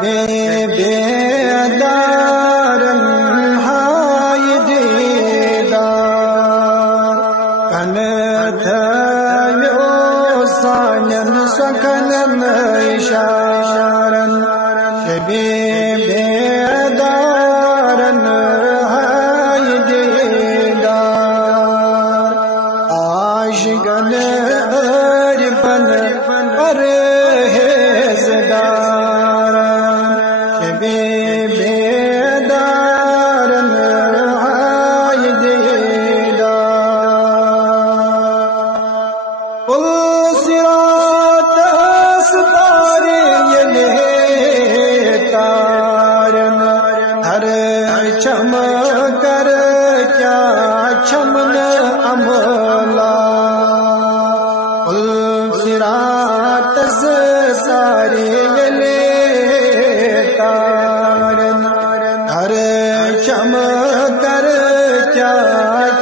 शबे बेदारन हाय दीदार कन थयो सानन सकलन इशारन शबे बेदारन हाय दीदार आशिकन अरफन परहेज़गार शबे बेदारन हाय दीदार पुल सिरात अस्तारे यले तारन हर चम कर क्या चमन अमला पुल सिरात अस्तारे यले तारन हर चम कर क्या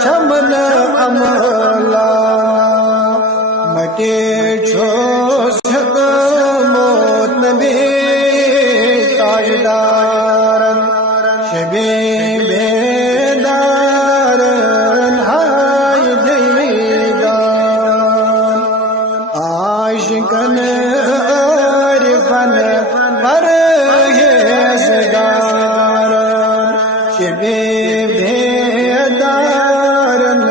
चमन अमला मटे छो सक मोत नबी ताजदारन शबे बेदारन हाय दीदार आशिकन अरफन परहेज़गार शबे बेदारन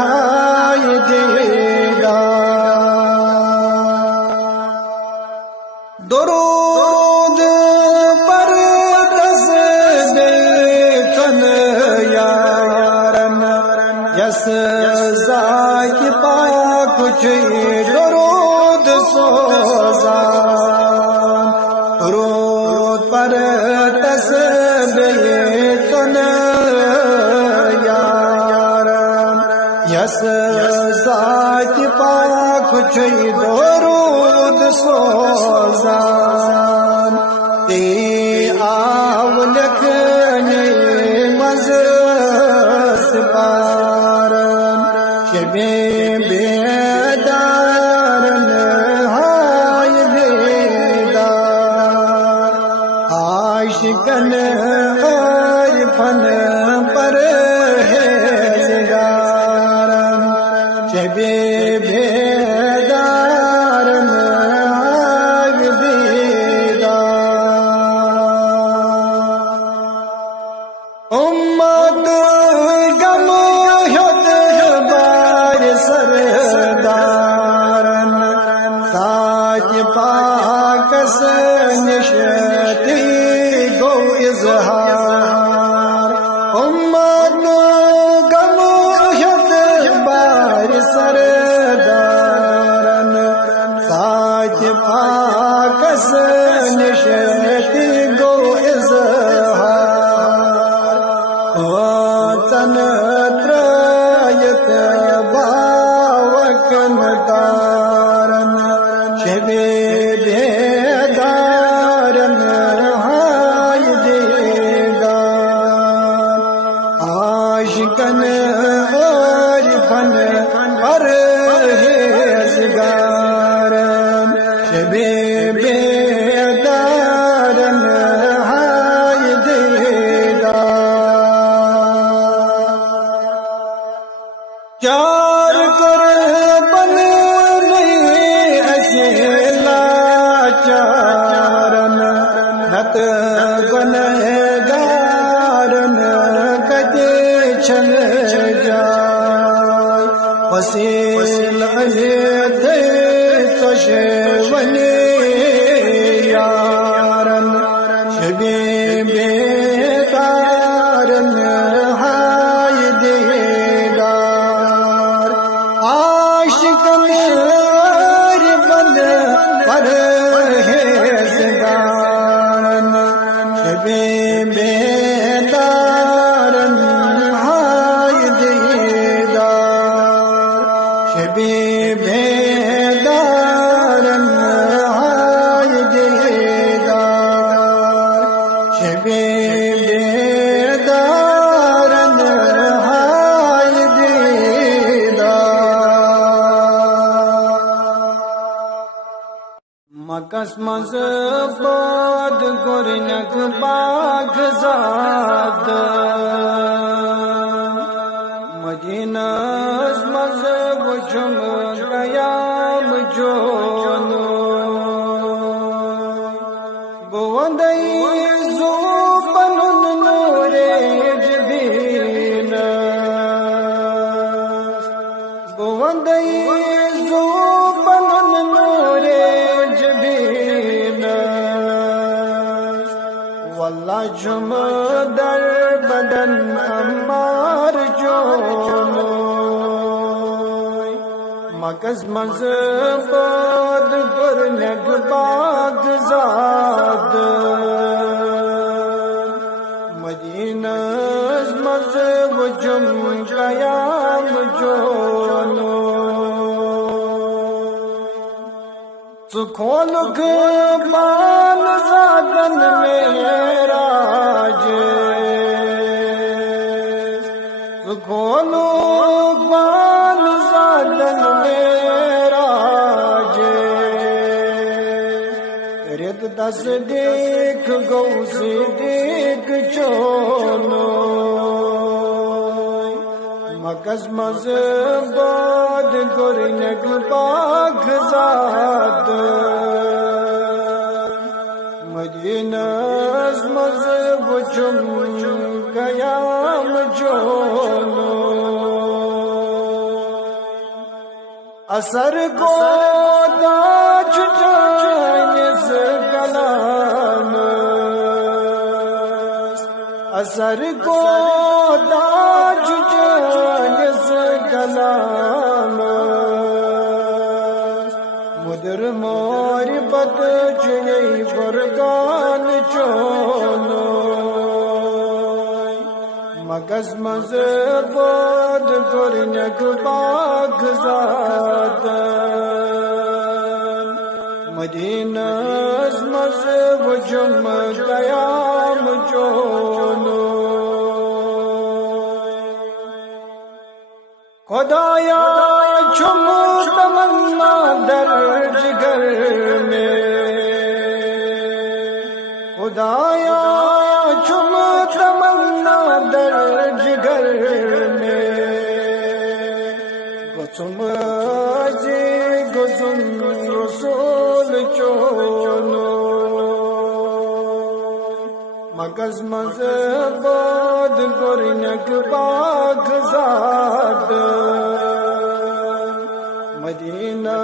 हाय दीदार दुरूद पर दस देखन यारन यस जाकी पाक दुरूद सोजान दुरूद पर दस देखन यारन यस जाकी पाक दुरूद सोजान ते आवलखने मज़स पारन शबे बेदारन हाय दीदार आशिकन अरफन परहेज़गारन शबे बेदारन हाय दीदार उम्मत गम हद बार सरदारन साज पाकस निशती गो इजहार उम्मत गम हद बार सरदारन साज पाकस निशती गो इजहार वतन त्रयत बावकन तारन शबे बेदारन हाय दीदार आशिकन अरफन परहेज़गारन शबे बेदारन हाय दीदार चार कर बन नहीं ऐसे लाचारन नत गुनहगारन कदे छल जाय वसील थे तोशवने यारन शबे बेदारन हाय दीदार आशिकन अरफन परहेज़गारन शबे बेदारन हाय दीदार शबे बेदारन हाय दीदार शबे मस्मज बाद गुरनक बाग ज़ाद मदीना मज वुझम क़याम जोनो बुवंदई ज़ुबनुन नूरे जबीन बुवंदई ज़ुबनुन नूरे जबीन वल्ला जुम दर बदन अम्मार जोनो मगज मज बाद गुरनक बाग ज़ाद मदीना मज वुझम क़याम जोनो सुखोल बान ज़ादन मेराज सुखोलो बान ज़ादन मेराज रिद दस देख गौसे देख चोनो मगज मज बाद गुरनक बाग ज़ाद मदीना मज वुझम क़याम जोनो असर को दाज जानिस कलाम असर को दाज जानिस कलाम मुदर मोरी बद जुई बरगान चोनो मगज मज बाद गुरनक बाग ज़ाद मदीना मज वुझम क़याम जोनो खुदाया चुम तमन्ना दर जिगर में खुदाया चुम तमन्ना दर जिगर में गुसुम जी गुसुम रसूल चोनो मगज मज बाद गुरनक बाग ज़ाद मदीना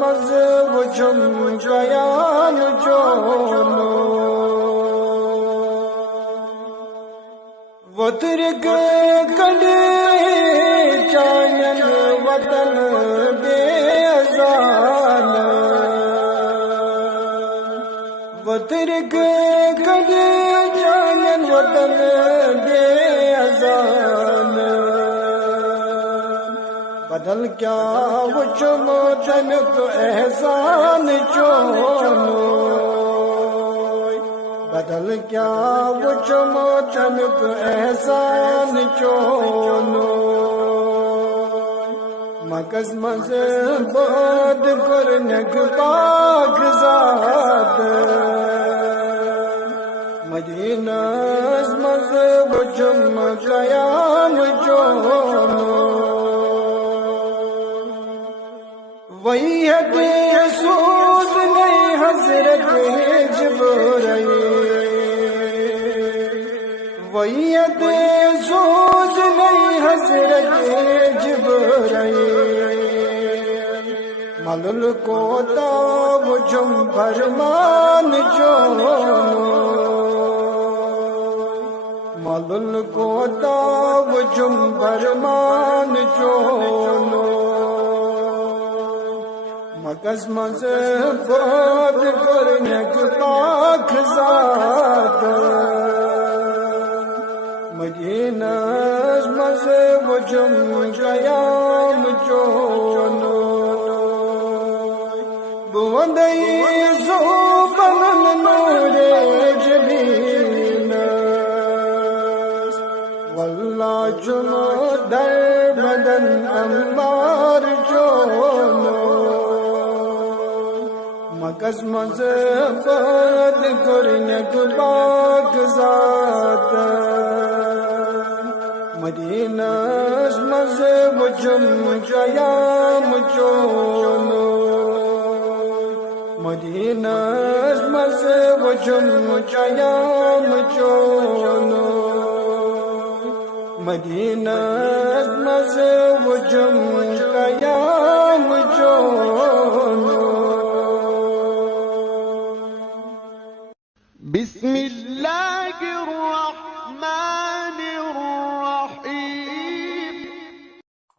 मज वुझम क़याम जोनो वतरक कड़े चानन वतन बेअज़ान वतरक कड़े चानन वतन बेअज़ान बदल क्या वुझम तमिक एहसान चोनो बदल क्या वुझम तमिक एहसान चोनो मगज मज बाद गुरनक बाग ज़ाद मदीना मज वुझम क़याम जोनो वही है सूद नहीं हज़रत जिब्राईल वही है सूद नहीं हज़रत जिब्राईल मलुल को वुझम फरमान जोनो मलुल को वुझम फरमान जोनो मगज मज बाद गुरनक बाग ज़ाद मदीना मज वुझम क़याम जोनो बुवंदई ज़ुबनुन नूरे जबीन वल्ला जुम दर बदन अम्बार जोनो Kazmaz bad kornek bak zaten Madina's maze vajum jayam chono Madina's maze vajum jayam chono Madina's maze vajum jayam chono بسم الله الرحمن الرحيم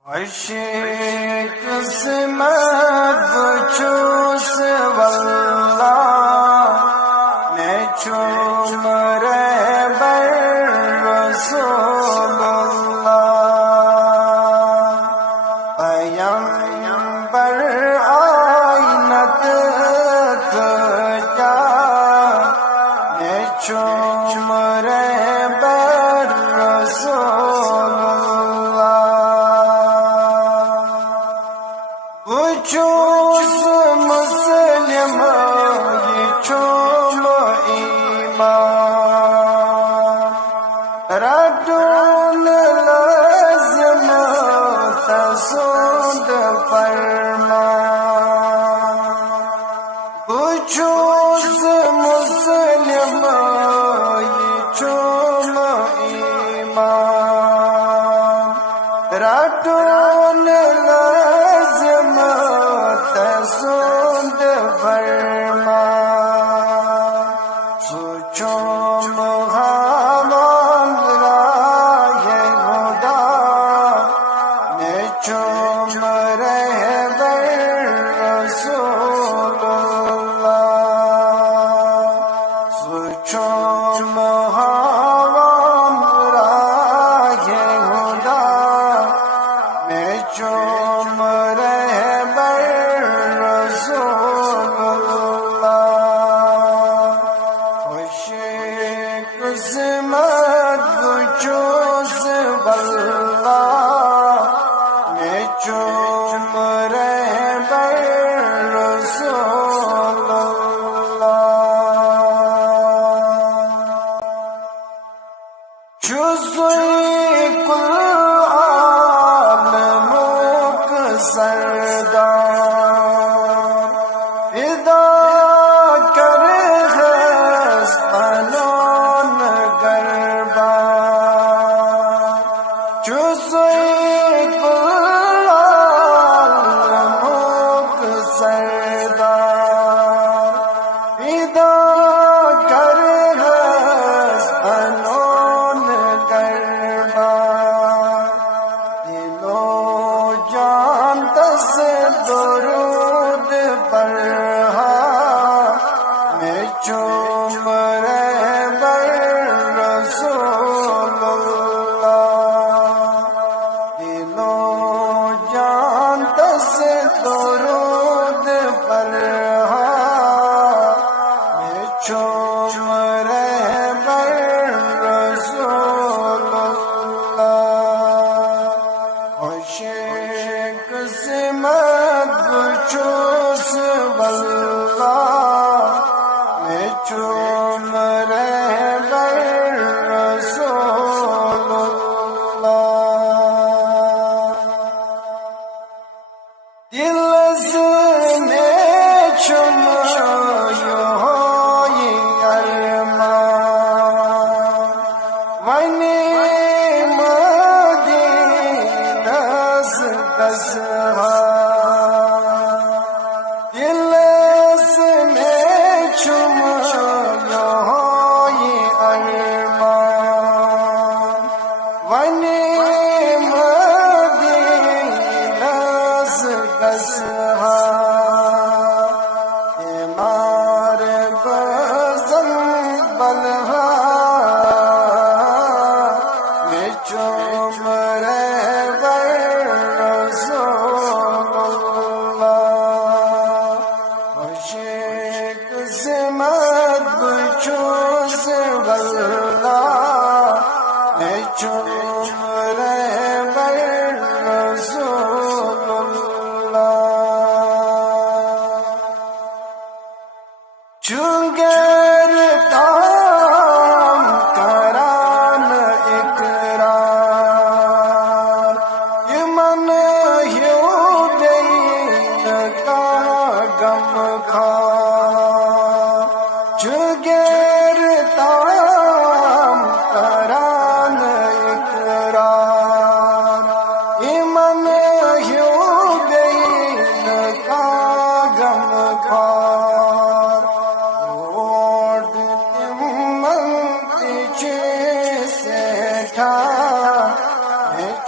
Aşık kısmet buçuz vallah Ne çumre ber Resulullah Peygamber aynat kıca Ne çumre ber Resulullah Uçuz Müslüm çum iman Raddun lazım tasud farman Uçuz Müslüm çum iman Raddun lazım tasud farman Suçum havan rahe huda Ne çum rehber Resulullah Suçum havan rahe huda Ne çum rehber Resulullah Hoşe kısmet buçuz vallah Ne çum rehber Resulullah Çuzuy Kur'an mukserdar İda karıhız anon garbar Çuzuy Kur'an mukserdar İda karıhız anon garbar Dilo can tas durud parha Ne çum rehber Resulullah Dilo can tas durud parha Ne çum rehber Resulullah Hoşe kısmet buçuz vallah Ne çum rehber Resulullah Dilsine çum yoy arman Vayne Madinas kazha Dilsine çum yoy arman Vayne Madinas kazha Emar bazan balha Ne çum rehber Resulullah Hoşe kısmet buçuz vallah Ne çum rehber Resulullah Çüger tam karan ikrar İman yudeyn ka gam khar Çüger tam karan ikrar İman yudeyn ka gam khar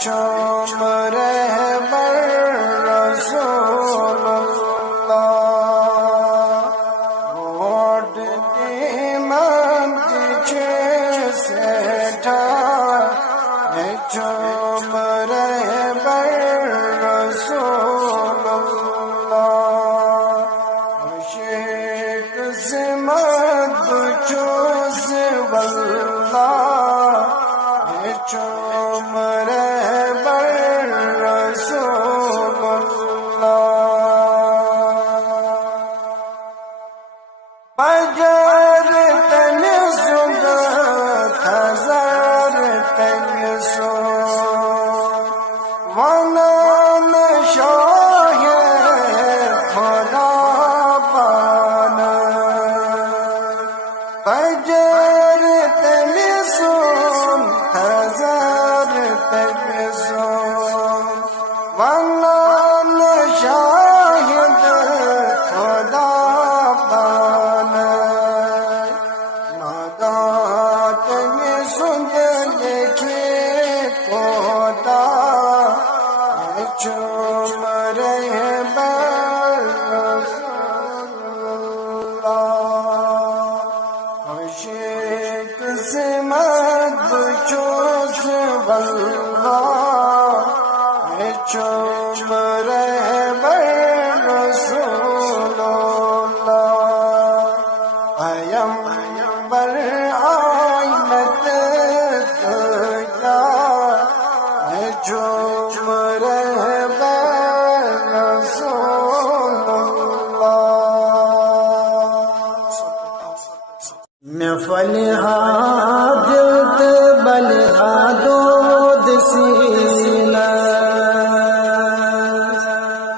चुम रहबर रसूलुल्लाह vote दीमत सेठा चुम रहबर रसूलुल्लाह मुशीक सिमत चूस वल्लाह चुम रहबर रसूलुल्लाह buzzer तन सुद हज़ार तन सुद वनन शाह खुदा पान बजर तन सुद हज़ार तन सुद वनन शाहिद खुदा पान नादात में सुन देखे खुदा चुम रहबर रसूलुल्लाह खुशीक सिमत चूस वल्लाह चुम रहबर रसूलुल्लाह पैगंबर आमद तुझा चुम रहबर रसूलुल्लाह मैं फलहा दिल बलहा दूध सीना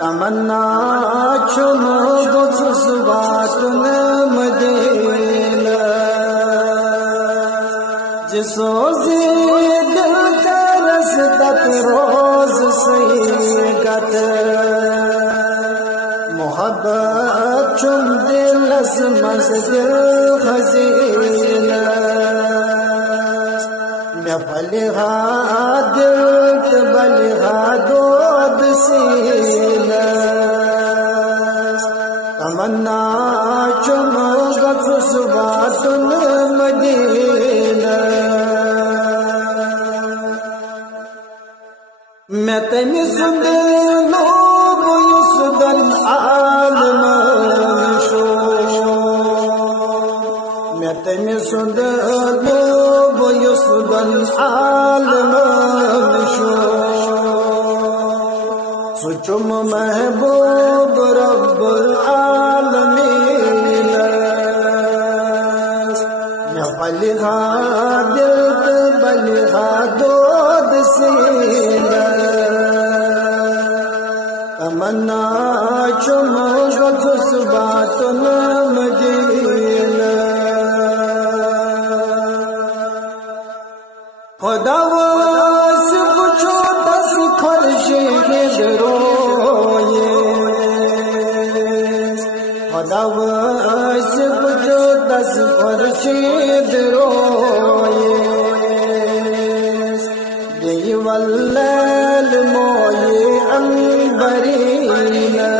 तमन्ना चुम गुस बातन मदीना जिसो जी दिल का रस तक रोज सईगत मोहब्बत चुम दिलस मस्जिद खजीना मैं फलहा दिल बलहा दूध सीना तमन्ना चुम गुस बातन मदीना मैं तनी सुन लोग युसदन आलम शो मैं तनी सुन लोग युसदन आलम शो सुचुम महबूब रब्बुल आलमीन मैं फलहा दिल बलहा दूध सीना तमन्ना चुम गुस बातन मदीना खुदा से पूछो 10 खुर्शीद रोए खुदा से पूछो 10 खुर्शीद रोए देई वल्लल मोए अंबरीना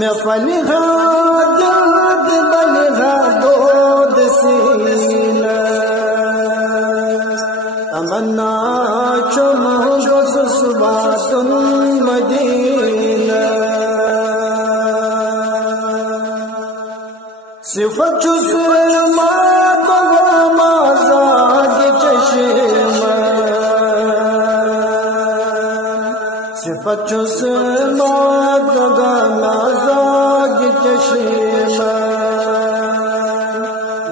मैं फलहा दूध बलहा दूध सीना तमन्ना चुम गुस बातन मदीना सिफत चुसमा माजाद चश्मा सिफत चुसमा माजाद चश्मा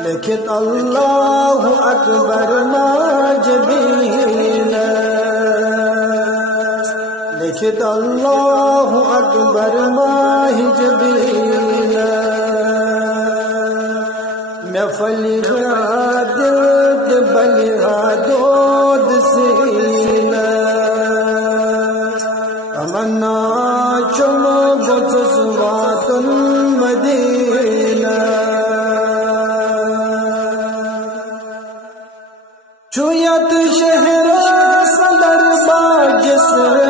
लिखित अल्लाह अकबर माजबीन लिखित अल्लाह अकबर माहिजबीन मैं फलिहा दिल बलिहा दोद सीना तमन्ना चलो गुजवातुन मदीना चुयत शहर सदर बाजिस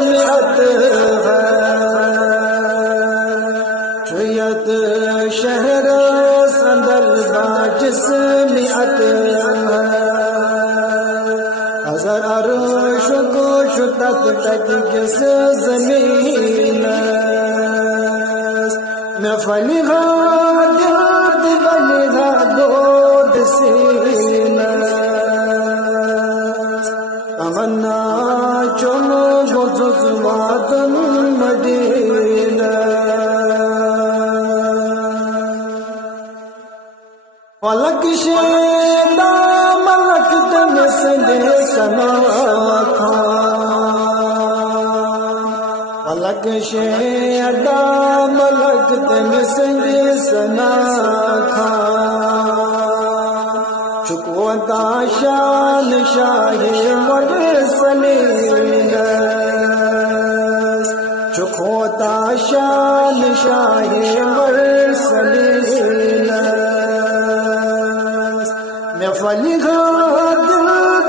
मियत है चुयत शहर सदर बाजिस मियत है हज़र अर्श को शुतत तक किस ज़मीन मैं फलिहा दिल बलिहा दोद सीना तमन्ना चलो गुजवातुन मदीना फलक शेदा मलक तन संदे सना खा फलक शेदा मलक तन संदे सना खा चुकवता शान शाहे मुरसलीन चुकवता शान शाहे मुरसलीन मैं फलिहा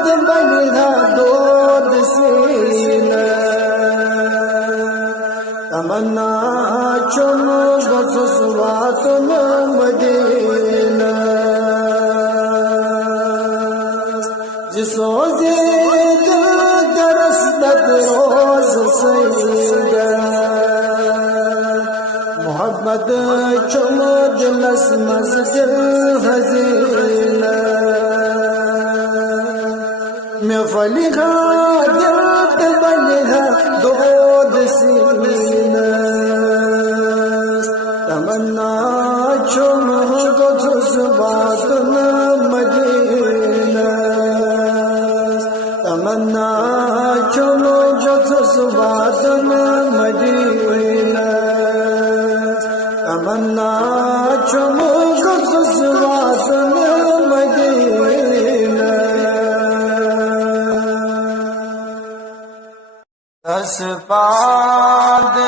दिल बलिहा दोद सीना तमन्ना चलो गुजवातुन मदीना जिसो जे दरसत रोज सईदा मोहब्बत चलो दिलस मस्जिद हज़ीना मैं फलिहा दिल बलिहा दोद सीना तमन्ना चलो गुजवातुन मदीना तमन्ना चलो गुजवातुन मदीना तमन्ना चलो गुजवातुन मदीना दस पादशाह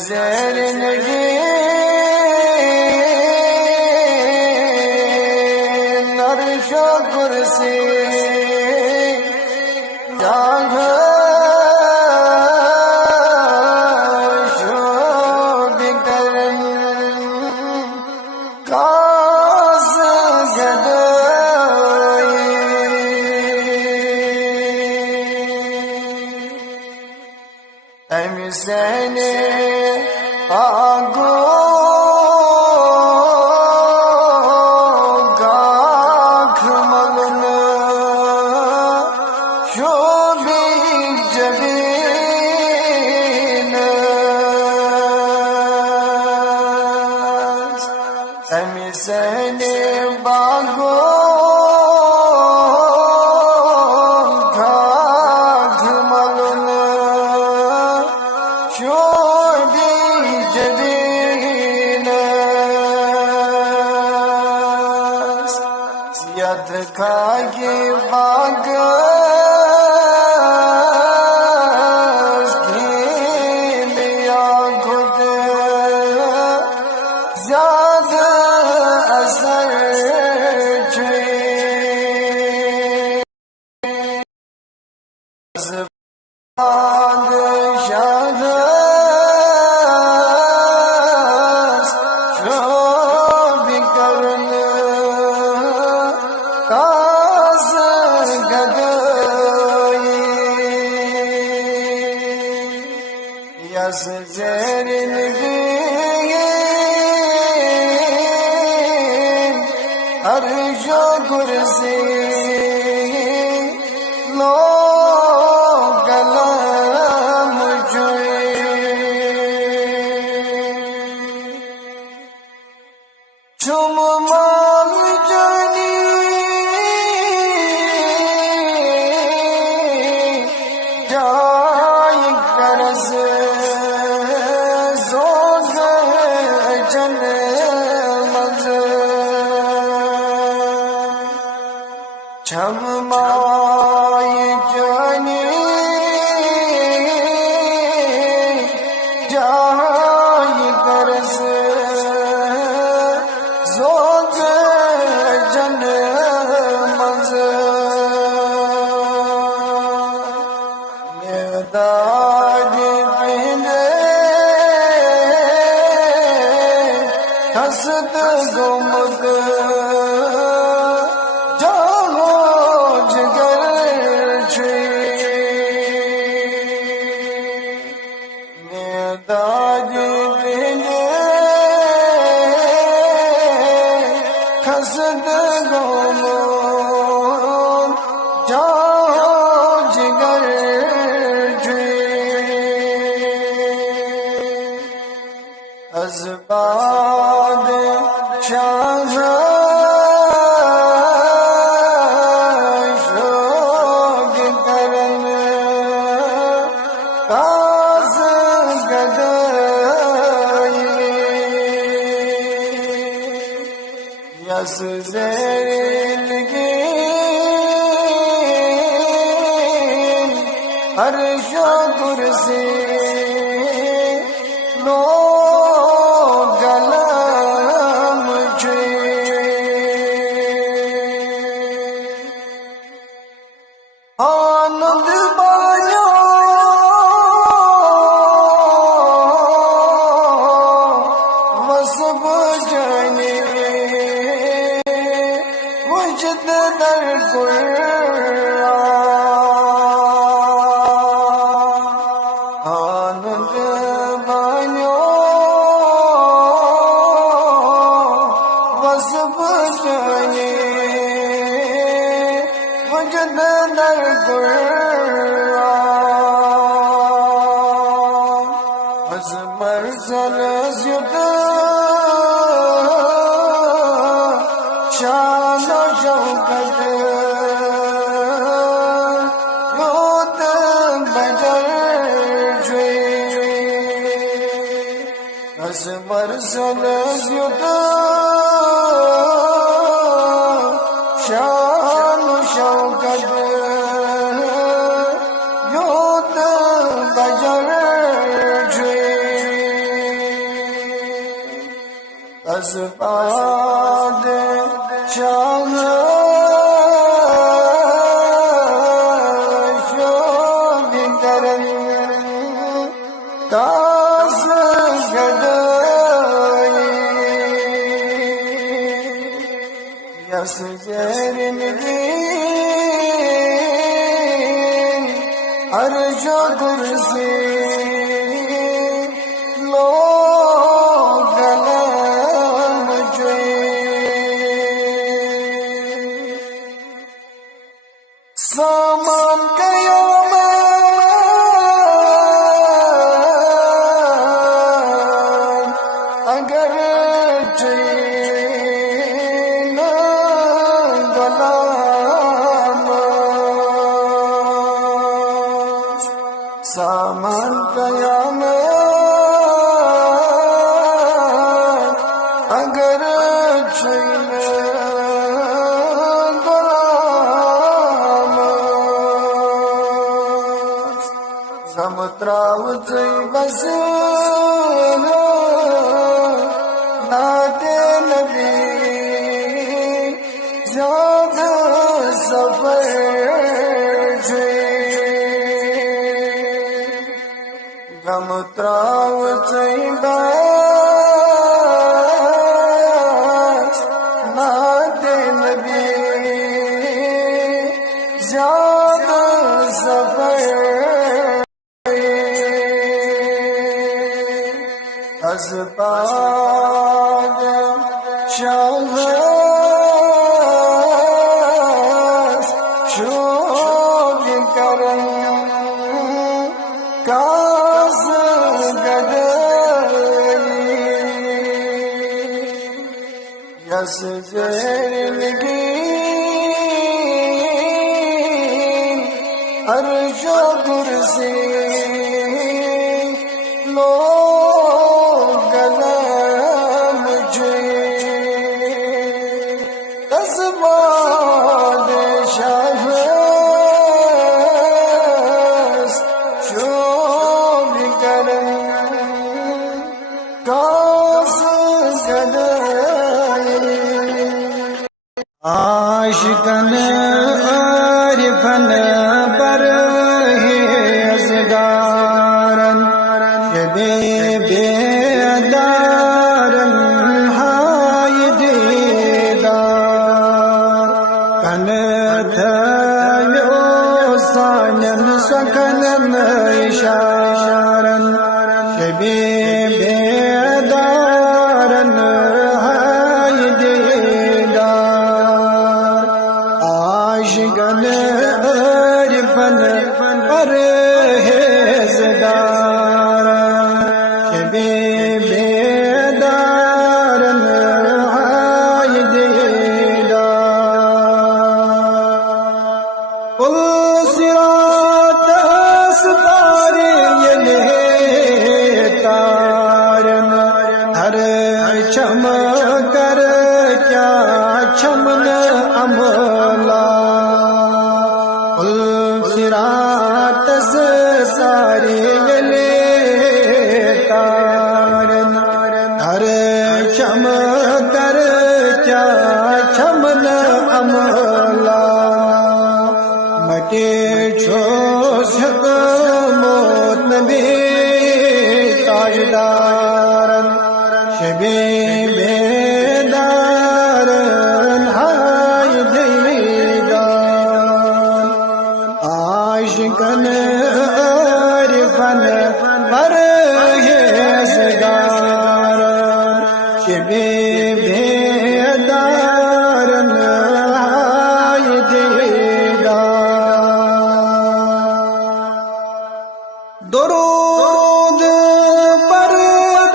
ज़ेर नगी नर्श कुर्सी जाग शोभ करन कास गदाई एमिसने आगो गाख मगन शोभी जबीन एमिसने बागो गाख मगन शोभी जबीन यद खागे बाग लिया खुद ज्यादा असर yes Jerin Çum mal cani Jai karas Zog jan maz Chum mal cani Jai karas Zog jan maz Nedad pinde Hasd gumd Jano jigar chhe Nedad pinde Hasd gumd Jano jigar Azbad Shah Shog Karan Kaz Gadai Yas Zergin Arsh Kursi Lo Anand banyo vasab jane vajd dar Anand banyo vasab jane vajd dar Azmar zalazut Shan shaukat Yod bajar jwe Azmar zalazut Shan shaukat Yod bajar Azbad Shah Shog Karan Kaz Gadai Yas Zergin Arsh Kursi Lo Saman kayamat Agar chayna galamat Saman kayamat Agar chayna Samutrav bas Naate Nabi Zyada safar chhe Samutrav bas Naate Nabi Zyada safar Azbad Shah Shog Karan Kaz Gadai तस्वीर नगीन अर्शो कुर्सी लो गलम मुझे तस्बाद शाहस शोभ करम कास गदाए आशिकन आरिफन पर हेज़गारन शबे बेदारन हाय दीदार कन थयो सानन सकनन इशारन शबे बेदारन हाय दीदार आशिकन आरिफन पर हेज़गारन शबे बेदारन हाय दीदार पुल सिरात अस्तारे यले तारन हर चम कर क्या चमन अमला पुल सिरात अस्तारे यले तारन हर चम कर क्या चमन अमला मके छो सक मोत नबी ताजदारन शबे बेदारन हाय दीदार आशिकन आरिफन पर हेज़गारन शबे बेदारन हाय दीदार दुरूद पर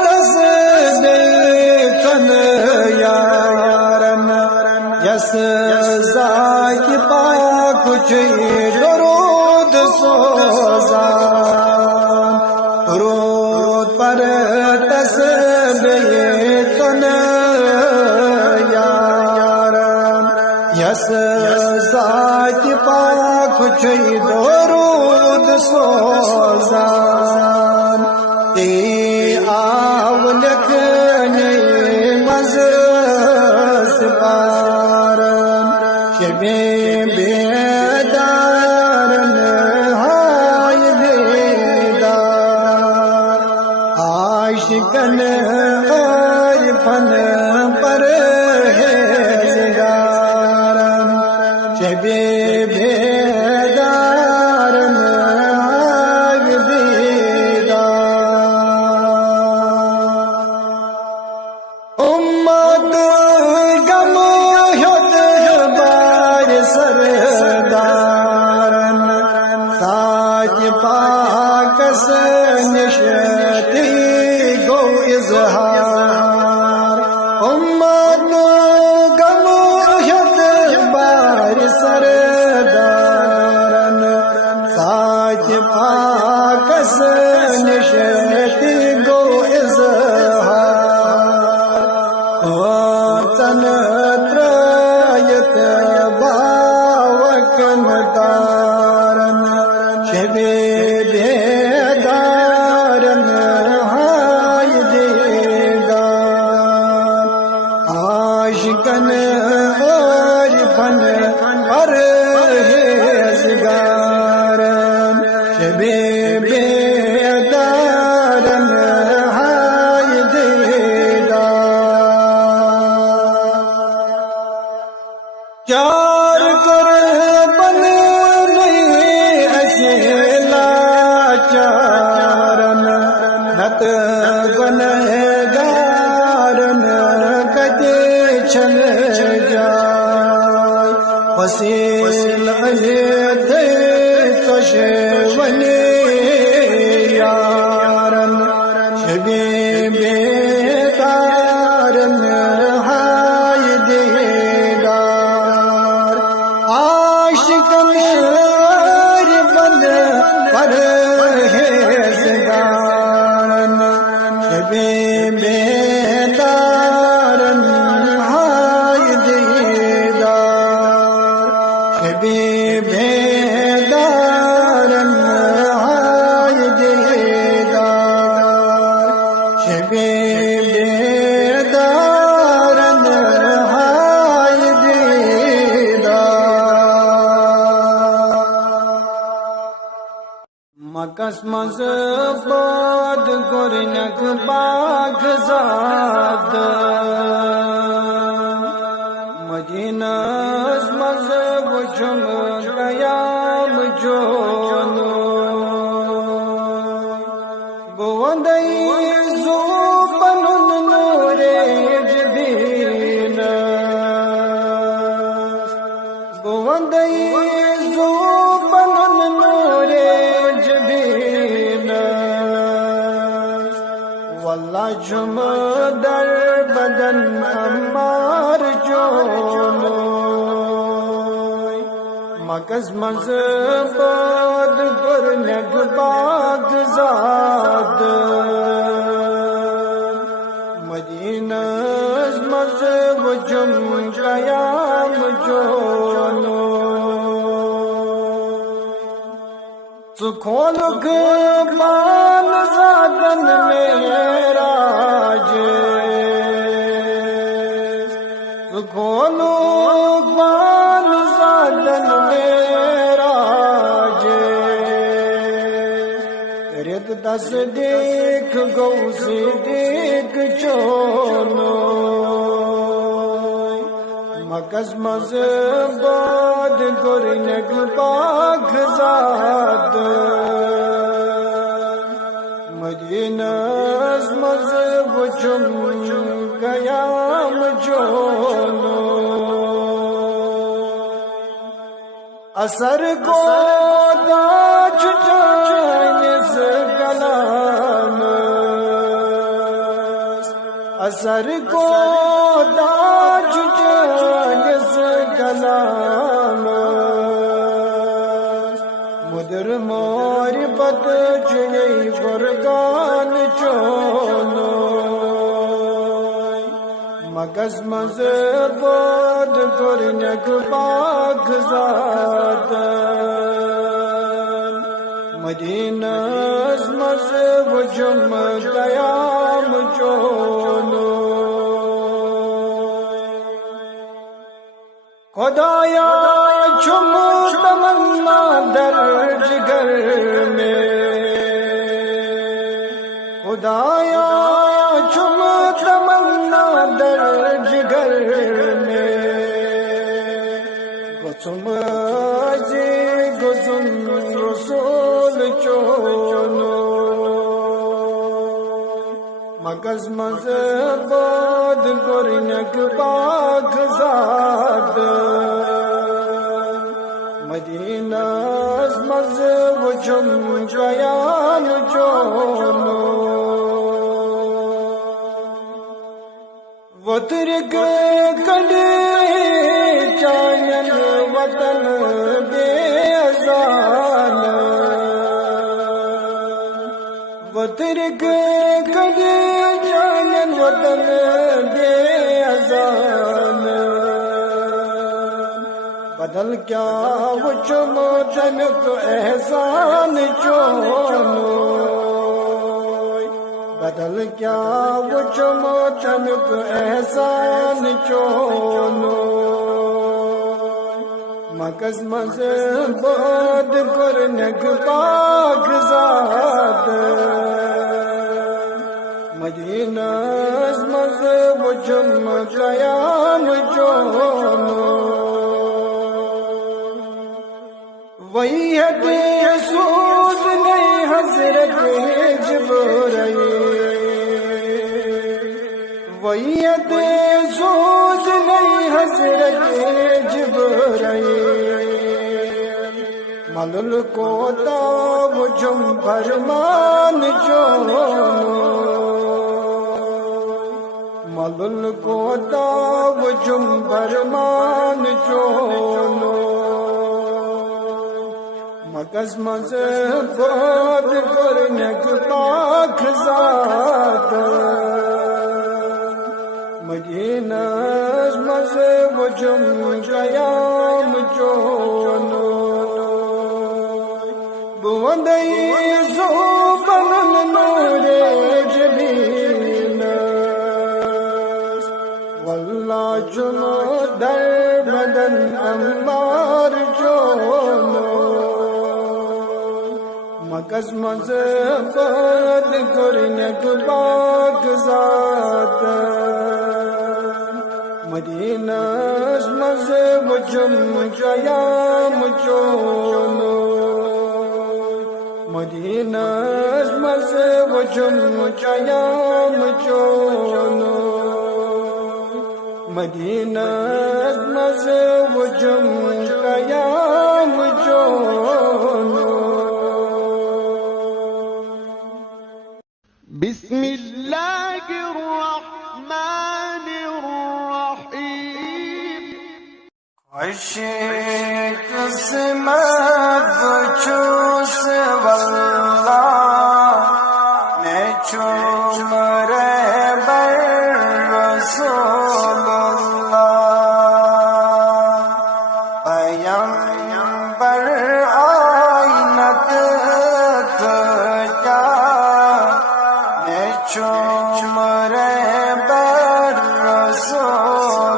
दस देखन यारन यस जाक पाक दुरूद सोजान दुरूद पर दस देखन यारन यस जाक पाक दुरूद सोजान ते आवलक ने मज़स पारन शबे बेदारन हाय दीदार आशिकन आरिफन पर हेज़गारन शबे बेदारन हाय दीदार उम्मत गम होत बार सरदारन साज पाकस निशती गो इज़हार उम्मत गम होत बार सरदारन साज पाकस निशती गो इज़हार वतन त्रयत बावकन तारन शबे बेदारन हाय दीदार आशिकन आरिफन पर हेज़गारन शबे बेदारन हाय दीदार चार कर बन नहीं ऐसे लाचारन नत गुनहगारन कदे चल जाय वसील अले थे तशवने यारन शबे बेदारन हाय बेदारन हाय दीदार बेदारन हाय दीदार बेदारन हाय दीदार मकस मज bod gornak bag zad Madinas maz vujum gayam jono Buvandai zubanun nure jbina Buvandai zubanun nure jbina Wallah jum dar badan amar jono Makas maz bod gornak bag zad Madinas maz vujum gayam jono Sukhonuk ban zadan meeraj Sukhonuk ban zadan meeraj Rid das dekh gaus dekh chono Makas maz bod gornak bag zad Madinas maz vujum gayam jono Asar ko da chutanis galanas Asar ko da chutanis galanas Mudir mori bat chunai vargan chono Magas maz bod gornak bag zad Madinas maz vujum gayam jono Khudaya chum tamanna dar jigar mein Khudaya chum tamanna dar jigar mein Gusum aji gusum rasul chono Makas maz bod gornak bag zad Madinas maz vujum gayam jono Vatrik kade chayan vatan beazan Vatrik kade chayan vatan beazan Badal kya vujum tanuk ehsan chono Badal kya vujum tanuk ehsan chono Makas maz bod gornak bag zad Madinas maz vujum gayam jono वही है सूज नहीं हजरत जिब्राइल वही है सूज नहीं हजरत जिब्राइल मलुल को तावजुम फरमान जोनो मलुल को तावजुम फरमान जोनो मगज मजे बाद करने पाक ज़ात मदीना मजे वजुम कयाम जोनो बुवंदई ज़ुबन नूरे जबीन वल्ला जुनो दर बदन अम्मार जोनो मगज मजे बाद करने पाक ज़ात मदीना मजे वजुम कयाम जोनो मदीना मजे वजुम कयाम जोनो मदीना मजे वजुम कयाम जोनो बिस्मिल्लाहिर्रहमानिर्रहीम खुशी किस्मत चूस वल्ला ने चूम रे बर रसूलुल्लाह पैगंबर आइनत तुझा ने चूम रे बर रसूलुल्लाह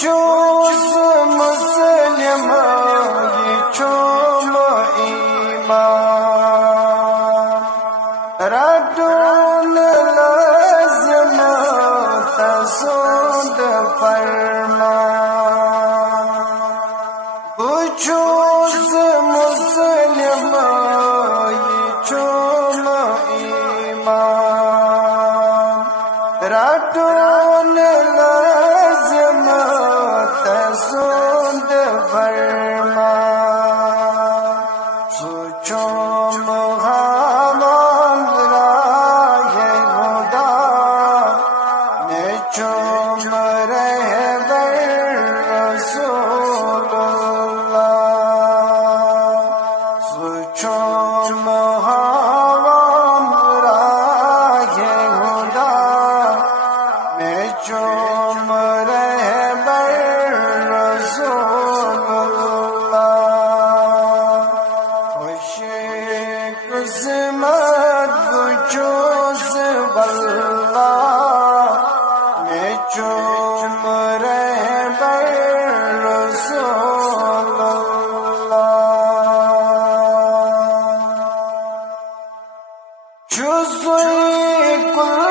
चूस मुस्लिम ये चूम ईमान रटून लज़म तसूद फरमा चूस मुस्लिम ये चूम ईमान रटून लज़म तसूद फरमा सोचो मुहावन राहे खुदा ने चूम रहे बर रसूलुल्लाह सोचो मुहावन राहे खुदा ने चूम रहे बर रसूलुल्लाह खुशी किस्मत चूस वल्ला ने चूम रहे बर रसूलुल्लाह चूस कुल